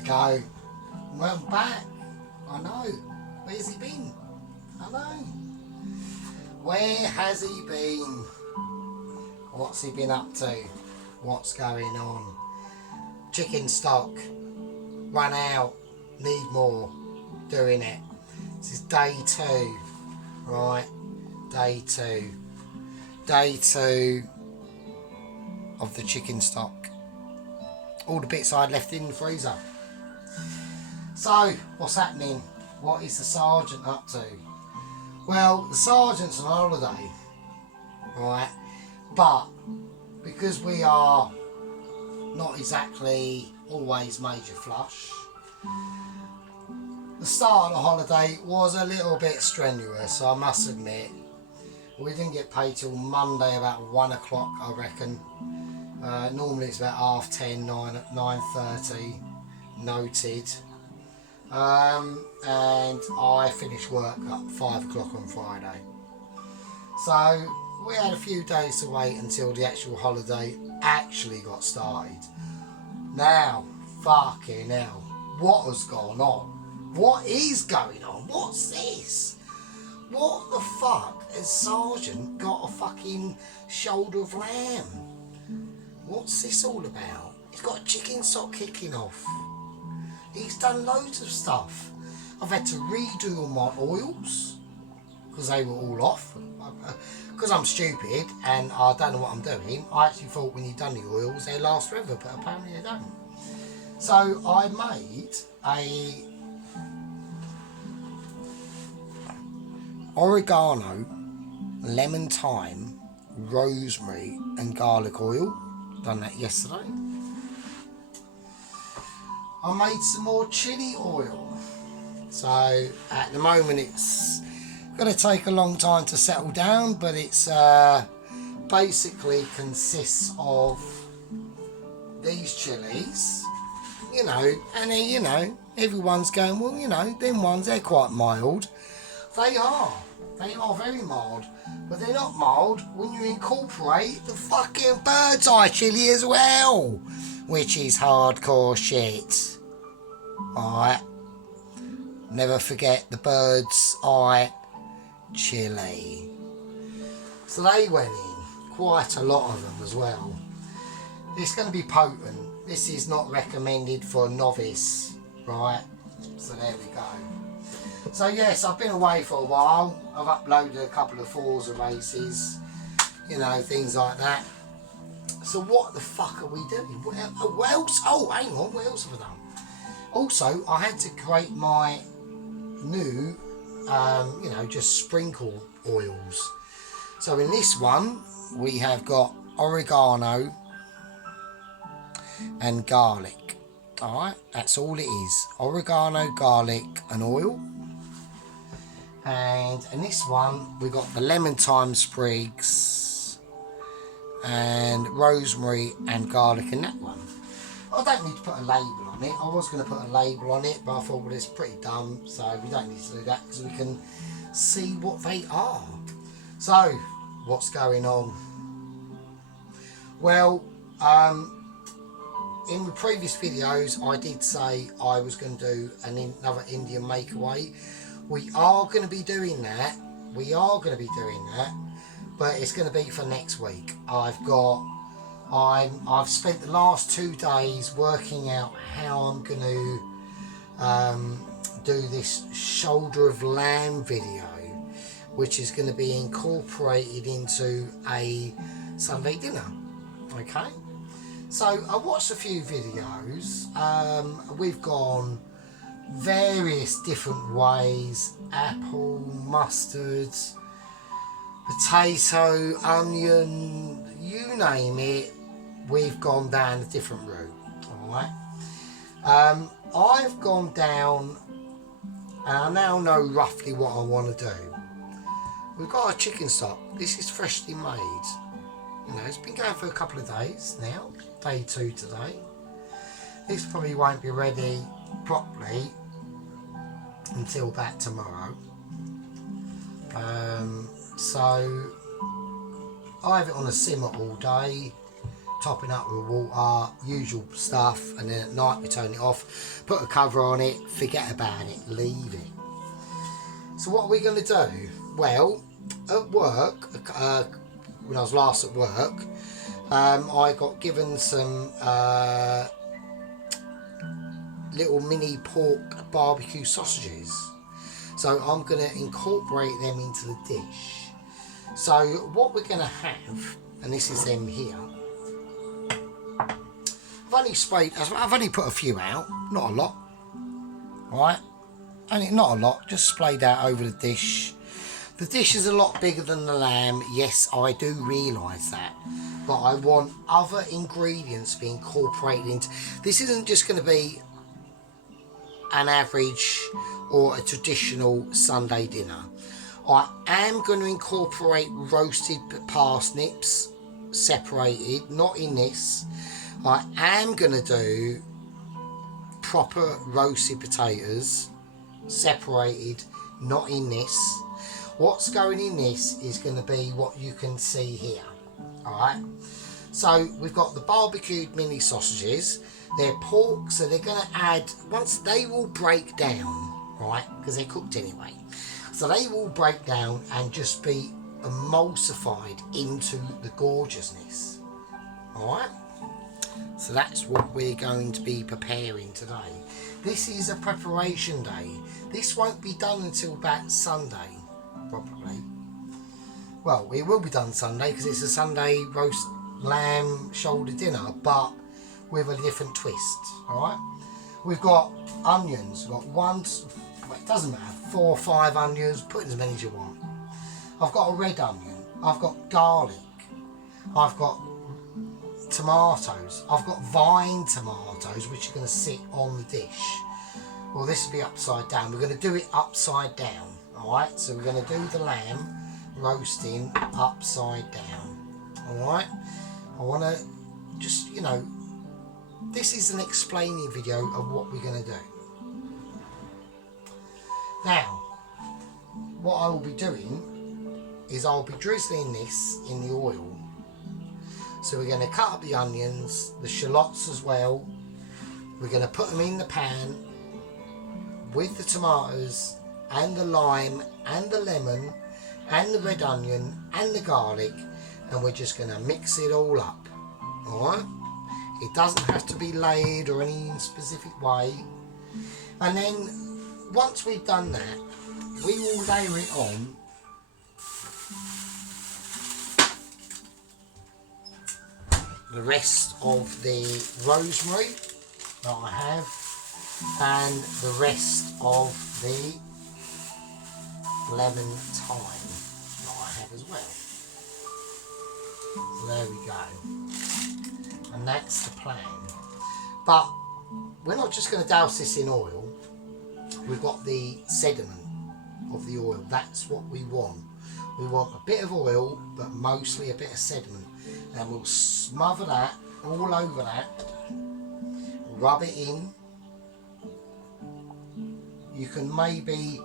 we go. Well, back. I know. Where's he been? I know. Where has he been? What's he been up to? What's going on? Chicken stock. Run out. Need more. Doing it. This is day 2. Right. Day 2. Day 2 of the chicken stock. All the bits I'd left in the freezer. So, what's happening? What is the sergeant up to? Well, the sergeant's on holiday, right? But because we are not exactly always major flush, the start of the holiday was a little bit strenuous, I must admit. We didn't get paid till Monday about 1 o'clock, I reckon. Normally it's about 10:30, 9:30, noted. And I finished work at 5 o'clock on Friday. So we had a few days to wait until the actual holiday actually got started. Now, fucking hell, what has gone on? What is going on? What's this? What the fuck has Sergeant got a fucking shoulder of lamb? What's this all about? He's got a chicken stock kicking off. He's done loads of stuff. I've had to redo all my oils because they were all off. Because I'm stupid and I don't know what I'm doing. I actually thought when you've done the oils they last forever, but apparently they don't. So I made a oregano, lemon thyme, rosemary and garlic oil. Done that yesterday. I made some more chili oil. So at the moment it's going to take a long time to settle down, but it's basically consists of these chilies, you know, and then, you know, everyone's going, well, you know, them ones, they're quite mild. They are very mild, but they're not mild when you incorporate the fucking bird's eye chili as well, which is hardcore shit. Alright, never forget the bird's eye chili. So they went in, quite a lot of them as well. It's going to be potent. This is not recommended for a novice, right? So there we go. So yes, I've been away for a while. I've uploaded a couple of Forza races, you know, things like that. So what the fuck are we doing? What else? Oh, hang on, what else have I done? Also, I had to create my new, you know, just sprinkle oils. So in this one, we have got oregano and garlic. Alright, that's all it is. Oregano, garlic and oil. And in this one, we've got the lemon thyme sprigs and rosemary and garlic in that one. I don't need to put a label on it. I was going to put a label on it, but I thought, well, it's pretty dumb, so we don't need to do that because we can see what they are. So, what's going on? Well, in the previous videos, I did say I was going to do another Indian makeaway. We are going to be doing that. But it's going to be for next week. I've spent the last 2 days working out how I'm going to do this shoulder of lamb video, which is going to be incorporated into a Sunday dinner. Okay, so I watched a few videos. We've gone various different ways: apple, mustard, potato, onion, you name it. We've gone down a different route. Alright, I've gone down and I now know roughly what I want to do. We've got a chicken stock. This is freshly made. You know, it's been going for a couple of days now. Day 2 today. This probably won't be ready properly until about tomorrow. So I have it on a simmer all day. topping up with water, usual stuff, and then at night we turn it off, put a cover on it, forget about it, leave it. So what are we going to do? Well, at work, when I was last at work, I got given some little mini pork barbecue sausages. So I'm going to incorporate them into the dish. So what we're going to have, and this is them here. I've only put a few out, not a lot. Right? Only not a lot, just splayed out over the dish. The dish is a lot bigger than the lamb. Yes, I do realise that. But I want other ingredients to be incorporated into. This isn't just going to be an average or a traditional Sunday dinner. I am going to incorporate roasted parsnips separated, not in this. I am going to do proper roasted potatoes separated, not in this. What's going in this is going to be what you can see here. Alright, so we've got the barbecued mini sausages. They're pork, so they're going to add, once they will break down, right, because they're cooked anyway, so they will break down and just be emulsified into the gorgeousness. Alright, so that's what we're going to be preparing today. This is a preparation day. This won't be done until about Sunday, probably. Well, it will be done Sunday because it's a Sunday roast lamb shoulder dinner, but with a different twist. Alright, we've got onions. We've got one, well, it doesn't matter, 4 or 5 onions, put in as many as you want. I've got a red onion, I've got garlic, I've got tomatoes, I've got vine tomatoes which are going to sit on the dish. Well, this will be upside down. We're going to do it upside down. Alright, so we're going to do the lamb roasting upside down. Alright, I want to just, you know, this is an explaining video of what we're going to do. Now, what I will be doing is I'll be drizzling this in the oil. So we're going to cut up the onions, the shallots as well. We're going to put them in the pan with the tomatoes and the lime and the lemon and the red onion and the garlic, and we're just going to mix it all up. Alright? It doesn't have to be laid or any specific way. And then once we've done that, we will layer it on the rest of the rosemary that I have and the rest of the lemon thyme that I have as well. So there we go. And that's the plan. But we're not just going to douse this in oil. We've got the sediment of the oil. That's what we want. We want a bit of oil, but mostly a bit of sediment. And we'll smother that all over that. Rub it in. You can maybe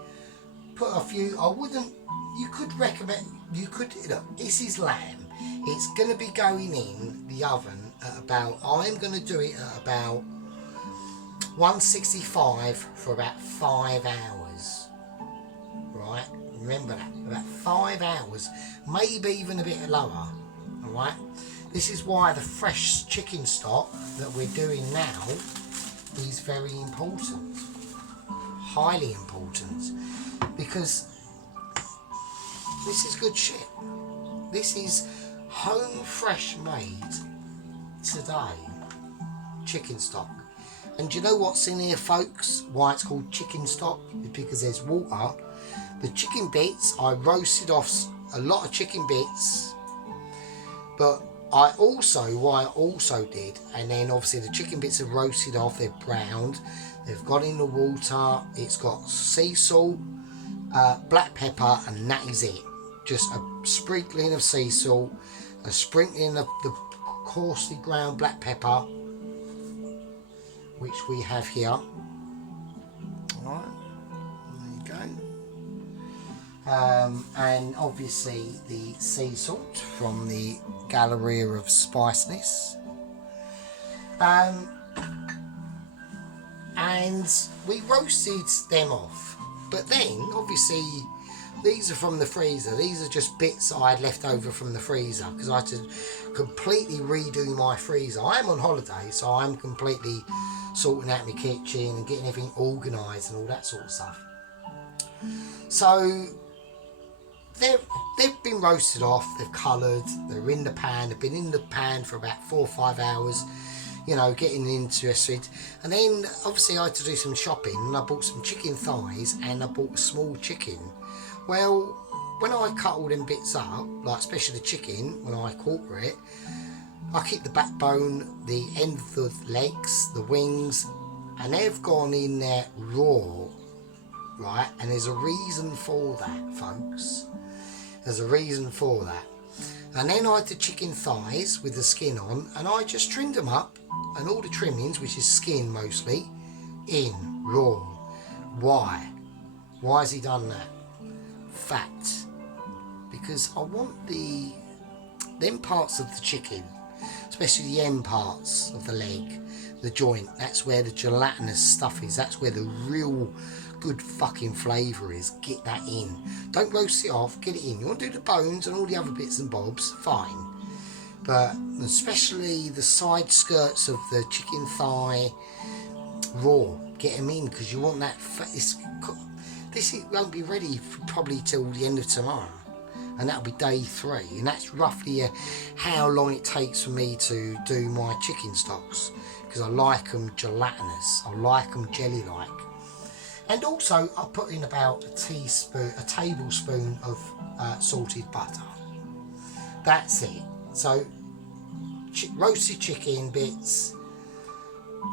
put a few, I wouldn't, you could recommend, you could, look, this is lamb. It's going to be going in the oven at about, I'm going to do it at about 165 for about 5 hours. Right? Remember that, about 5 hours, maybe even a bit lower. Alright? This is why the fresh chicken stock that we're doing now is very important. Highly important. Because this is good shit. This is home fresh made today chicken stock. And do you know what's in here, folks? Why it's called chicken stock? Is because there's water. The chicken bits, I roasted off a lot of chicken bits, but what I also did, and then obviously the chicken bits are roasted off, they're browned, they've got in the water, it's got sea salt, black pepper, and that is it. Just a sprinkling of sea salt, a sprinkling of the coarsely ground black pepper, which we have here. Alright, there you go. And obviously the sea salt from the Galleria of Spiciness. And we roasted them off. But then, obviously, these are from the freezer. These are just bits I had left over from the freezer because I had to completely redo my freezer. I am on holiday, so I'm completely sorting out my kitchen and getting everything organised and all that sort of stuff. So they've been roasted off, they've coloured, they're in the pan, they've been in the pan for about 4 or 5 hours, you know, getting interested. And then obviously I had to do some shopping and I bought some chicken thighs and I bought a small chicken. Well, when I cut all them bits up, like especially the chicken, when I quarter it, I keep the backbone, the end of the legs, the wings, and they've gone in there raw, right? And there's a reason for that, folks. There's a reason for that. And then I had the chicken thighs with the skin on, and I just trimmed them up, and all the trimmings, which is skin mostly, in raw. Why? Why has he done that? Fat. Because I want them parts of the chicken, especially the end parts of the leg, the joint, that's where the gelatinous stuff is, that's where the real good fucking flavour is. Get that in. Don't roast it off, get it in. You want to do the bones and all the other bits and bobs, fine. But especially the side skirts of the chicken thigh, raw, get them in because you want that this won't be ready for probably till the end of tomorrow. And that'll be day 3, and that's roughly how long it takes for me to do my chicken stocks, because I like them gelatinous, I like them jelly-like. And also I put in about a tablespoon of salted butter. That's it. So roasted chicken bits,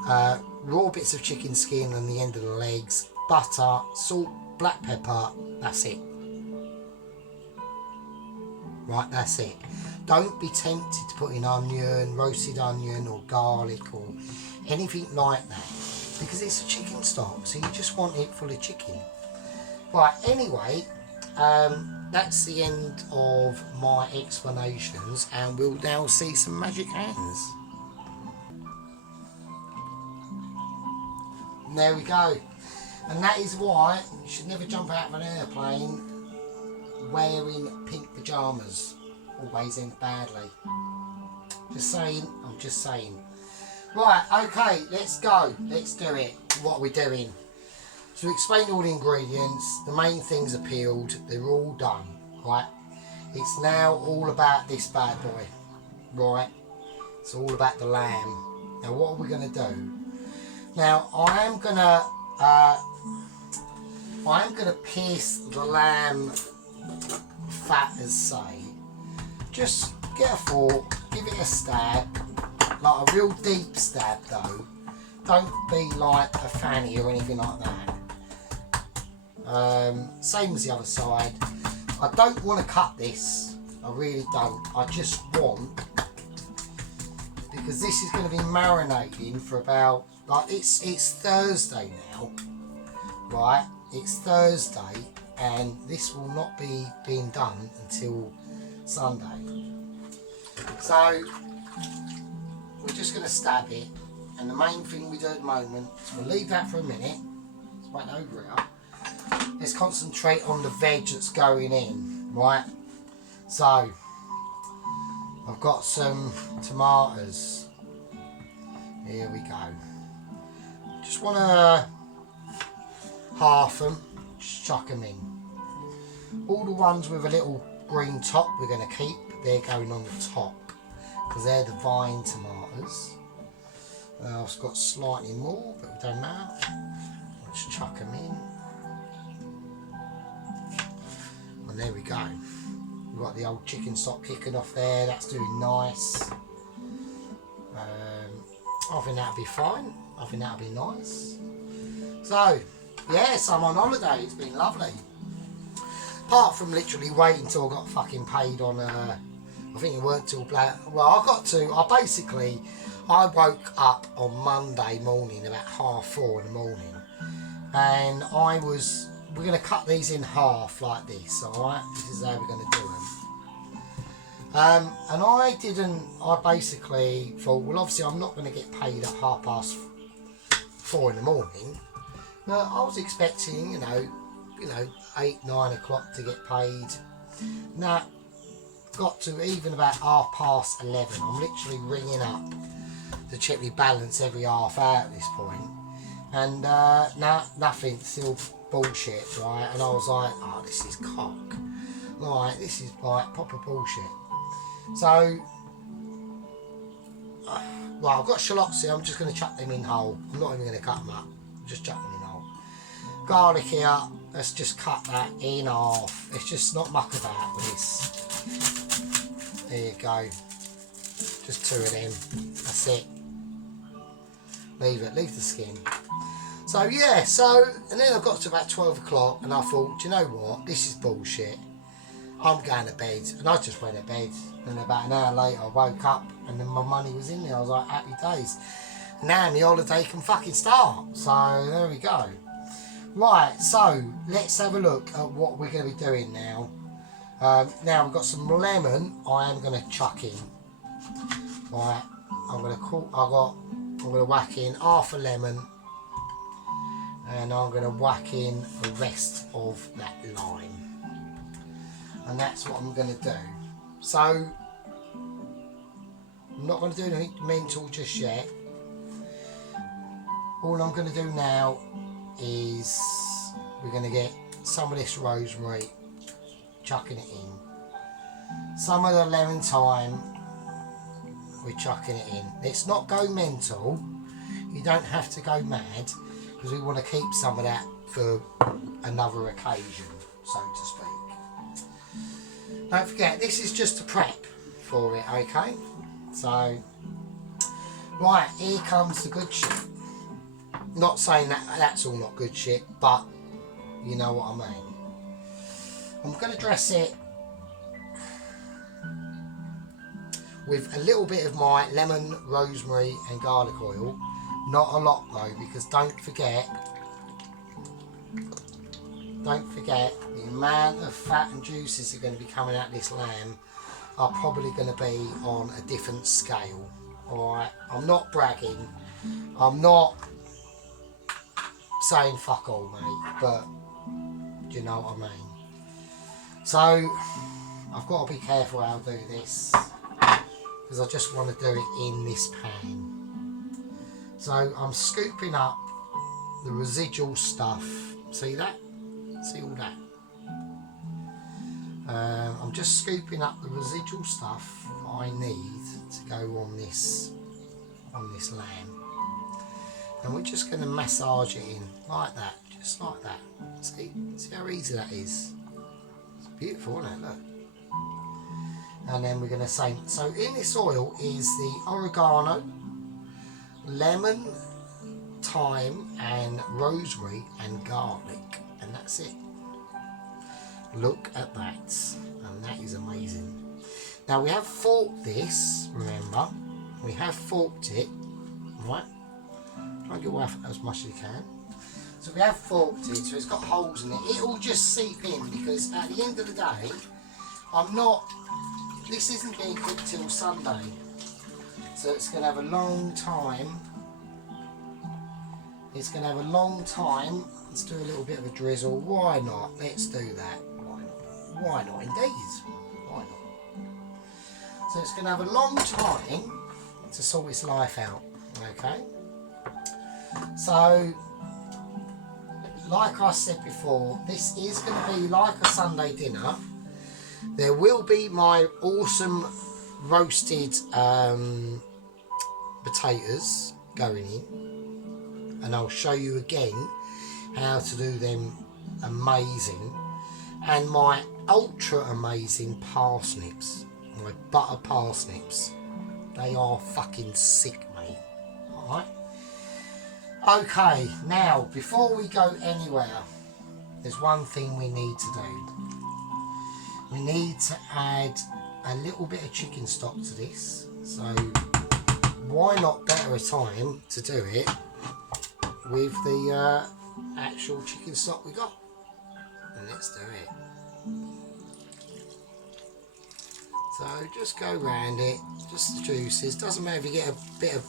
raw bits of chicken skin on the end of the legs, butter, salt, black pepper, that's it. Right, that's it. Don't be tempted to put in onion, roasted onion or garlic or anything like that, because it's a chicken stock, so you just want it full of chicken. Right, anyway, that's the end of my explanations, and we'll now see some magic hands. And there we go. And that is why you should never jump out of an airplane wearing pink pyjamas. Always end badly. Just saying, I'm just saying. Right, okay, let's go. Let's do it. What are we doing? So we explained all the ingredients, the main things are peeled, they're all done, right? It's now all about this bad boy, right? It's all about the lamb. Now what are we going to do? Now I am going to pierce the lamb fat as say. Just get a fork, give it a stab, like a real deep stab though. Don't be like a fanny or anything like that. Same as the other side. I don't want to cut this, I really don't. I just want, because this is going to be marinating for about, like it's Thursday now, right? It's Thursday and this will not be being done until Sunday. So we're just going to stab it, and the main thing we do at the moment is we'll leave that for a minute. Let's wait over it up. Let's concentrate on the veg that's going in, right? So I've got some tomatoes. Here we go. Just want to half them, just chuck them in. All the ones with a little green top we're going to keep, they're going on the top because they're the vine tomatoes. I've got slightly more, but it don't matter. Let's chuck them in. And there we go. We've got the old chicken stock kicking off there, that's doing nice. I think that'll be fine. I think that'll be nice. So, yes, I'm on holiday, it's been lovely. Apart from literally waiting until I got fucking paid on, I think it weren't till I woke up on Monday morning about 4:30 in the morning, and we're going to cut these in half like this, alright? This is how we're going to do them. And I basically thought, well, obviously I'm not going to get paid at 4:30 in the morning. I was expecting, you know, 8, 9 o'clock to get paid. Now, got to even about 11:30. I'm literally ringing up to check my balance every half hour at this point. And nothing, still bullshit, right? And I was like, oh, this is cock. Like, this is like proper bullshit. So, well, I've got shallots here. I'm just going to chuck them in whole. I'm not even going to cut them up. Just chuck them in whole. Garlic here. Let's just cut that in half. Let's just not muck about with this. There you go. Just 2 of them. That's it. Leave it. Leave the skin. So, yeah. And then I got to about 12 o'clock and I thought, do you know what? This is bullshit. I'm going to bed. And I just went to bed. And about an hour later, I woke up and then my money was in there. I was like, happy days. Now my holiday can fucking start. So, there we go. Right, so let's have a look at what we're going to be doing now. Now we've got some lemon. I am going to chuck in. Right, I'm going to whack in half a lemon, and I'm going to whack in the rest of that lime, and that's what I'm going to do. So I'm not going to do anything mental just yet. All I'm going to do now is we're going to get some of this rosemary, chucking it in. Some of the lemon thyme, we're chucking it in. Let's not go mental. You don't have to go mad, because we want to keep some of that for another occasion, so to speak. Don't forget, this is just a prep for it, okay? So, right, here comes the good shit. Not saying that that's all not good shit, but you know what I mean. I'm going to dress it with a little bit of my lemon, rosemary and garlic oil. Not a lot though, because don't forget the amount of fat and juices that are going to be coming out of this lamb are probably going to be on a different scale. Alright, I'm not bragging. I'm not saying fuck all, mate, but do you know what I mean? So I've got to be careful how I do this, because I just want to do it in this pan. So I'm scooping up the residual stuff. See that? See all that? I'm just scooping up the residual stuff I need to go on this lamb. And we're just going to massage it in like that, just like that. See how easy that is? It's beautiful, isn't it? Look. And then we're going to say, so in this oil is the oregano, lemon, thyme and rosemary and garlic, and that's it. Look at that, and that is amazing. Now we have forked this, remember, we have forked it, right? Try and get off as much as you can. So we have forked it, so it's got holes in it. It'll just seep in, because at the end of the day, this isn't being cooked till Sunday. So it's going to have a long time. It's going to have a long time. Let's do a little bit of a drizzle. Why not? Let's do that. Why not? Why not indeed? Why not? So it's going to have a long time to sort its life out. Okay? So, like I said before, this is going to be like a Sunday dinner. There will be my awesome roasted potatoes going in, and I'll show you again how to do them amazing, and my ultra amazing parsnips, my butter parsnips. They are fucking sick, mate. Alright? Okay, now before we go anywhere, there's one thing we need to do. We need to add a little bit of chicken stock to this. So why not better a time to do it with the actual chicken stock we got? And let's do it. So just go around it, just the juices. Doesn't matter if you get a bit of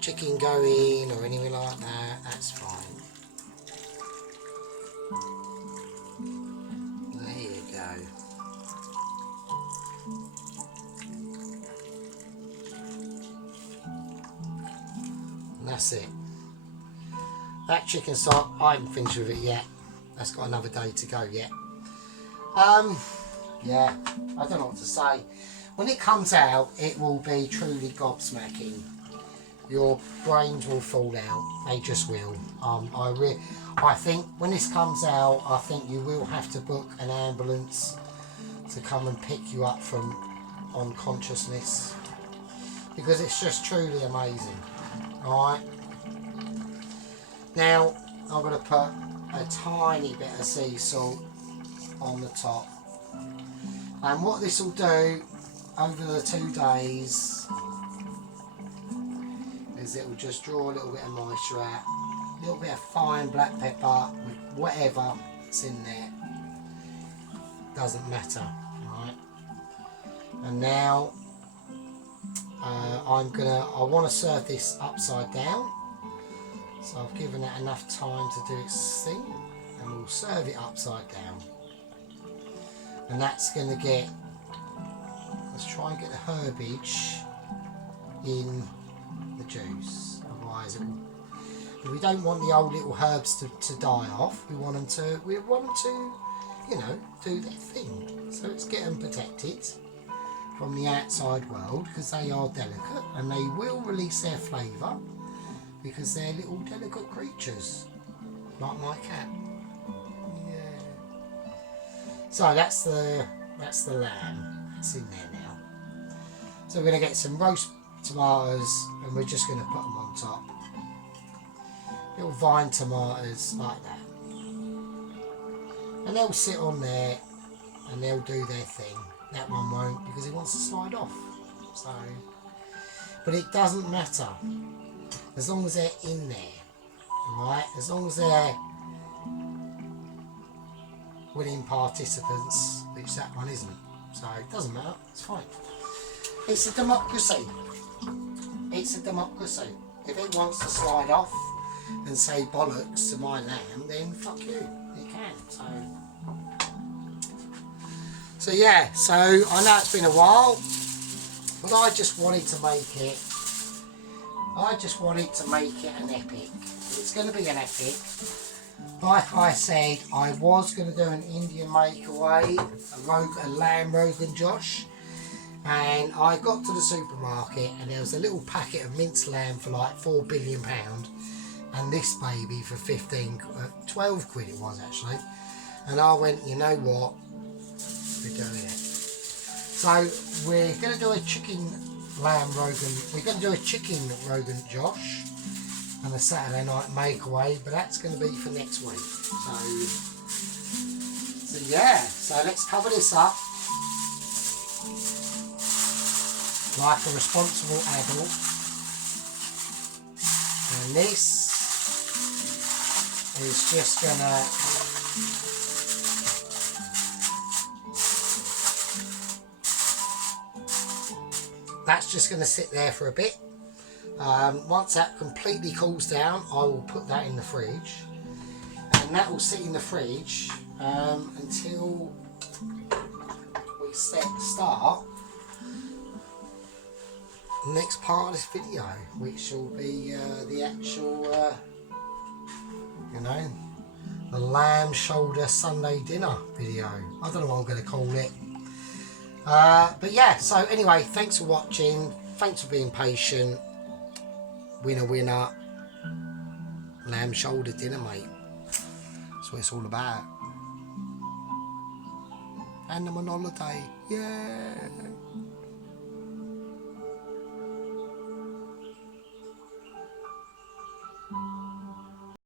chicken going or anything like that, that's fine. There you go. And that's it. That chicken stock, I haven't finished with it yet. That's got another day to go yet. Yeah, I don't know what to say. When it comes out, it will be truly gobsmacking. Your brains will fall out. They just will. I think when this comes out, I think you will have to book an ambulance to come and pick you up from unconsciousness, because it's just truly amazing. Alright. Now, I'm going to put a tiny bit of sea salt on the top. And what this will do over the 2 days is it will just draw a little bit of moisture out, a little bit of fine black pepper with whatever that's in there, doesn't matter, right? And now I want to serve this upside down, so I've given it enough time to do its thing, and we'll serve it upside down. And that's going to get, let's try and get the herbage in the juice, otherwise it will, we don't want the old little herbs to die off. We want them to, you know, do their thing. So let's get them protected from the outside world, because they are delicate and they will release their flavour, because they're little delicate creatures, like my cat. Yeah. So that's the lamb. That's in there now. So we're going to get some roast tomatoes and we're just going to put them on top. Little vine tomatoes like that. And they'll sit on there and they'll do their thing. That one won't, because it wants to slide off. So, but it doesn't matter as long as they're in there, right? As long as they're willing participants, which that one isn't. So it doesn't matter. It's fine. It's a democracy. It's a democracy. If it wants to slide off and say bollocks to my lamb, then fuck you. It can. So yeah, so I know it's been a while, but I just wanted to make it. I just wanted to make it an epic. It's going to be an epic. Like I said, I was going to do an Indian makeaway, a lamb Rogan Josh, and I got to the supermarket and there was a little packet of minced lamb for like £4 billion, and this baby for 12 quid it was actually. And I went, you know what? We're doing it. So we're going to do a chicken lamb Rogan. We're going to do a chicken Rogan Josh and a Saturday night makeaway, but that's going to be for next week. So yeah. So let's cover this up like a responsible adult. And this is just gonna. That's just going to sit there for a bit. Once that completely cools down, I will put that in the fridge, and that will sit in the fridge until we start the next part of this video, which will be the actual, you know, the lamb shoulder Sunday dinner video. I don't know what I'm going to call it. But yeah, so anyway, thanks for watching, thanks for being patient. Winner, winner, lamb shoulder dinner, mate. That's what it's all about. And I'm on holiday, yeah.